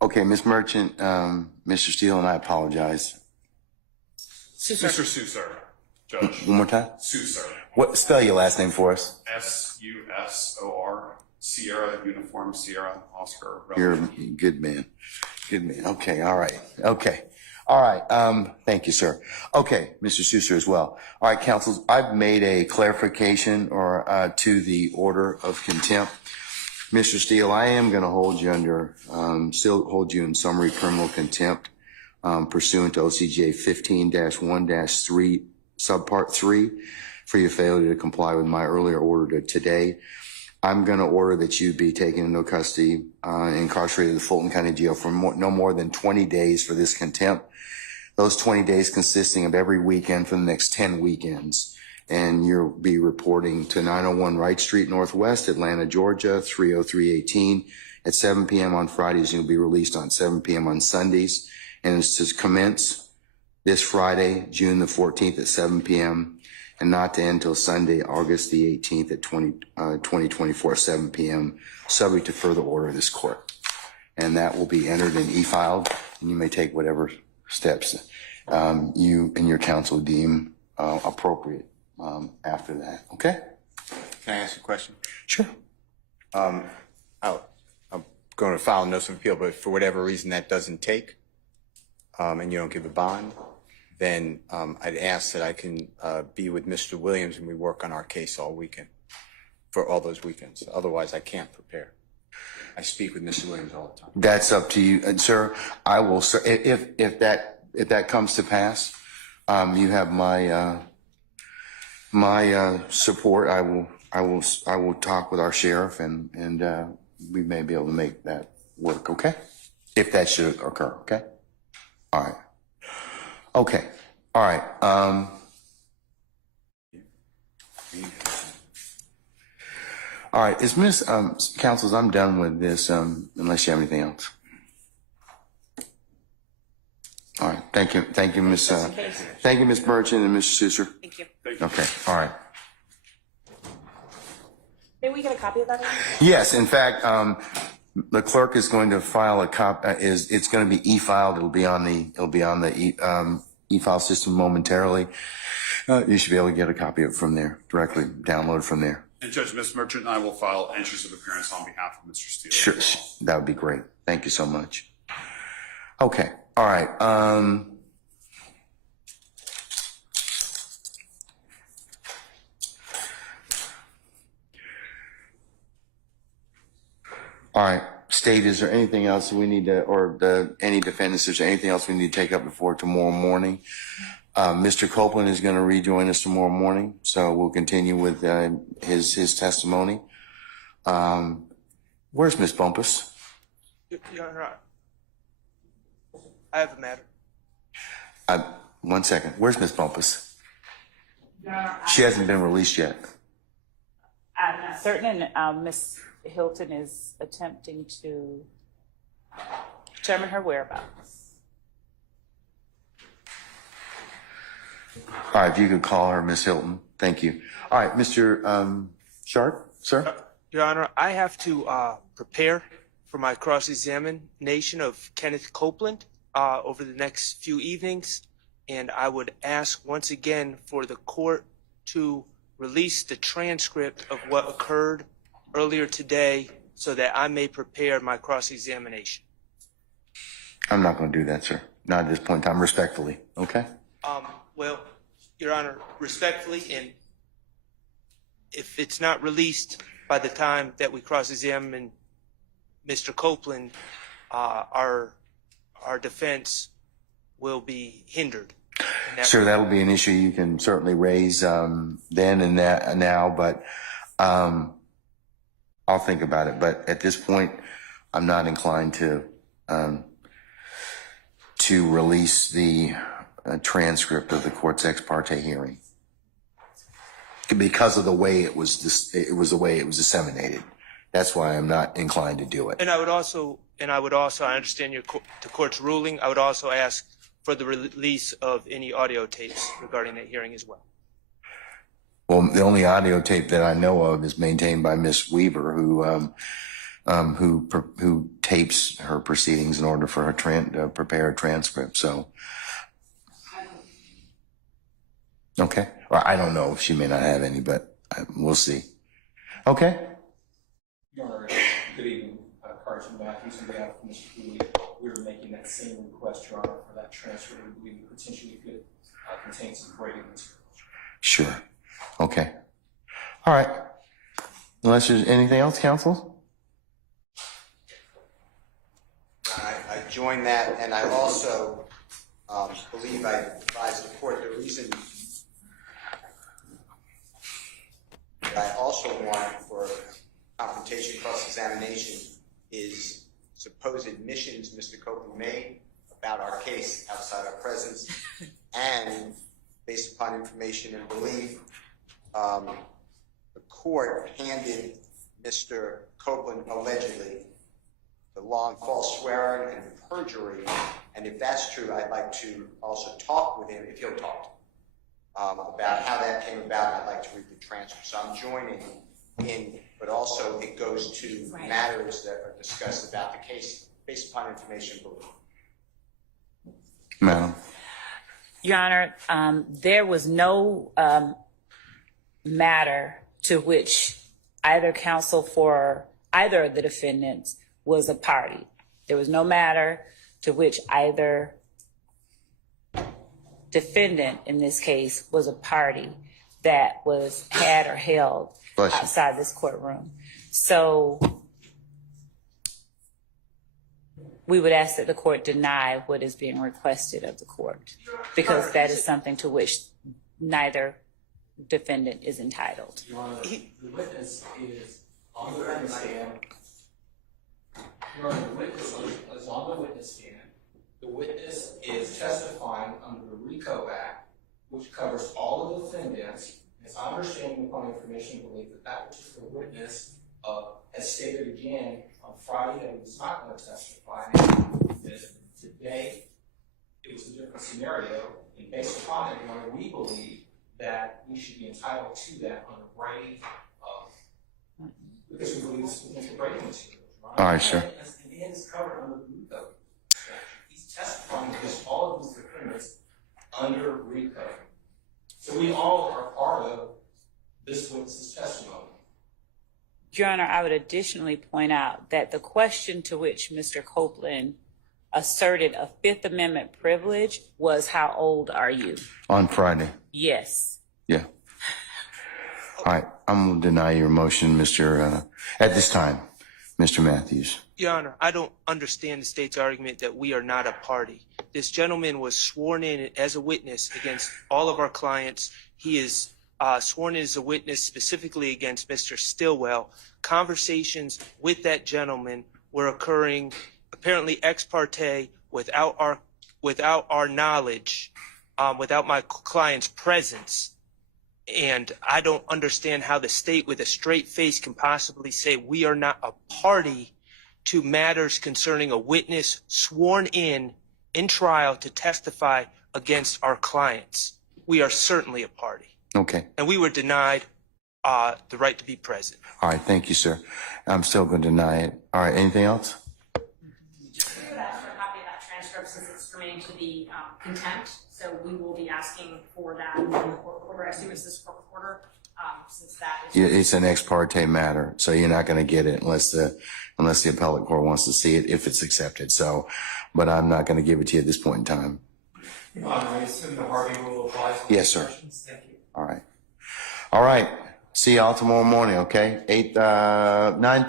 Okay, Ms. Merchant, Mr. Steele, and I apologize. Mr. Susar, Judge. One more time? Susar. What, spell your last name for us? Susor. Sierra, Uniform, Sierra, Oscar. You're a good man. Good man. Okay, all right. Okay. All right. Thank you, sir. Okay, Mr. Susar as well. All right, counsel, I've made a clarification or to the order of contempt. Mr. Steele, I am going to hold you under, still hold you in summary criminal contempt pursuant to OCGA 15-1-3, subpart 3, for your failure to comply with my earlier order today. I'm going to order that you be taken into custody, incarcerated in the Fulton County Jail for no more than 20 days for this contempt. Those 20 days consisting of every weekend for the next 10 weekends. And you'll be reporting to 901 Wright Street Northwest, Atlanta, Georgia, 30318 at 7 p.m. on Fridays. You'll be released on 7 p.m. on Sundays. And it's to commence this Friday, June the 14th at 7 p.m. and not to end until Sunday, August the 18th at 2024, 7 p.m., subject to further order of this court. And that will be entered and e-filed, and you may take whatever steps you and your counsel deem appropriate after that. Okay? Can I ask a question? Sure. I'm going to file a notice of appeal, but for whatever reason that doesn't take, and you don't give a bond, then I'd ask that I can be with Mr. Williams and we work on our case all weekend, for all those weekends. Otherwise, I can't prepare. I speak with Mr. Williams all the time. That's up to you, and sir. I will, sir. If that comes to pass, you have my support. I will talk with our sheriff, and we may be able to make that work. Okay, if that should occur. Okay. All right. Okay. All right. All right. Is Miss Counsels, I'm done with this, unless you have anything else. All right. Thank you. Thank you, Miss. Thank you, Miss Merchant and Mr. Susar. Thank you. Okay. All right. May we get a copy of that? Yes. In fact, the clerk is going to file a copy. It's going to be e-filed. It'll be on the e-file system momentarily. You should be able to get a copy of it from there, directly download from there. And Judge, Ms. Merchant and I will file entries of appearance on behalf of Mr. Steele. Sure, that would be great. Thank you so much. Okay, all right. All right, State, is there anything else we need to, or any defendants, is there anything else we need to take up before tomorrow morning? Mr. Copeland is going to rejoin us tomorrow morning, so we'll continue with his testimony. Where's Miss Bumpus? Your Honor, I have a matter. 1 second. Where's Miss Bumpus? She hasn't been released yet. I'm not certain, and Miss Hilton is attempting to determine her whereabouts. All right, if you could call her, Miss Hilton. Thank you. All right, Mr. Sharp, sir. Your Honor, I have to prepare for my cross-examination of Kenneth Copeland over the next few evenings, and I would ask once again for the court to release the transcript of what occurred earlier today so that I may prepare my cross-examination. I'm not going to do that, sir. Not at this point in time, respectfully. Okay? Well, Your Honor, respectfully, and if it's not released by the time that we cross-examine Mr. Copeland, our defense will be hindered. Sir, that'll be an issue you can certainly raise then and now, but I'll think about it. But at this point, I'm not inclined to release the transcript of the court's ex parte hearing because of the way it was the way it was disseminated. That's why I'm not inclined to do it. And I would also, I understand the court's ruling. I would also ask for the release of any audio tapes regarding that hearing as well. Well, the only audio tape that I know of is maintained by Miss Weaver, who tapes her proceedings in order for her to prepare a transcript. So, okay. Well, I don't know. She may not have any, but we'll see. Okay. Your Honor, good evening. Carson Matthews on behalf of Mr. Cooley. We were making that same request, Your Honor, for that transfer. We believe it potentially could contain some Brady material. Sure. Okay. All right. Unless there's anything else, counsel? I join that, and I also believe I advise the court the reason that I also want for confrontation cross-examination is supposed admissions Mr. Copeland made about our case outside our presence, and based upon information and belief, the court handed Mr. Copeland allegedly the long false swearing and perjury, and if that's true, I'd like to also talk with him, if he'll talk, about how that came about. I'd like to read the transcript. So I'm joining in, but also it goes to matters that are discussed about the case based upon information and belief. Madam. Your Honor, there was no matter to which either counsel for either of the defendants was a party. There was no matter to which either defendant in this case was a party that was had or held outside this courtroom. So we would ask that the court deny what is being requested of the court, because that is something to which neither defendant is entitled. Your Honor, the witness is on the witness stand. Your Honor, the witness is on the witness stand. The witness is testifying under the RICO Act, which covers all of the defendants. It's our understanding upon information and belief that that particular witness has stated again on Friday that he was not going to testify. Today, it was a different scenario, and based upon it, Your Honor, we believe that we should be entitled to that under Brady, because we believe this is potential Brady material. All right, sir. And it is covered under the RICO statute. He's testifying against all of these defendants under RICO. So we all are part of this witness's testimony. Your Honor, I would additionally point out that the question to which Mr. Copeland asserted a Fifth Amendment privilege was, how old are you? On Friday. Yes. Yeah. All right. I'm going to deny your motion, at this time, Mr. Matthews. Your Honor, I don't understand the state's argument that we are not a party. This gentleman was sworn in as a witness against all of our clients. He is sworn in as a witness specifically against Mr. Stillwell. Conversations with that gentleman were occurring apparently ex parte without our knowledge, without my client's presence. And I don't understand how the state with a straight face can possibly say we are not a party to matters concerning a witness sworn in trial to testify against our clients. We are certainly a party. Okay. And we were denied the right to be present. All right. Thank you, sir. I'm still going to deny it. All right. Anything else? We would ask for a copy of that transcript since it's germane to the contempt. So we will be asking for that in the court reporter. I assume it's this court reporter, since that is. It's an ex parte matter, so you're not going to get it unless the appellate court wants to see it, if it's accepted. So, but I'm not going to give it to you at this point in time. I assume the Harvey rule applies. Yes, sir. Thank you. All right. All right. See y'all tomorrow morning, okay? 9:30.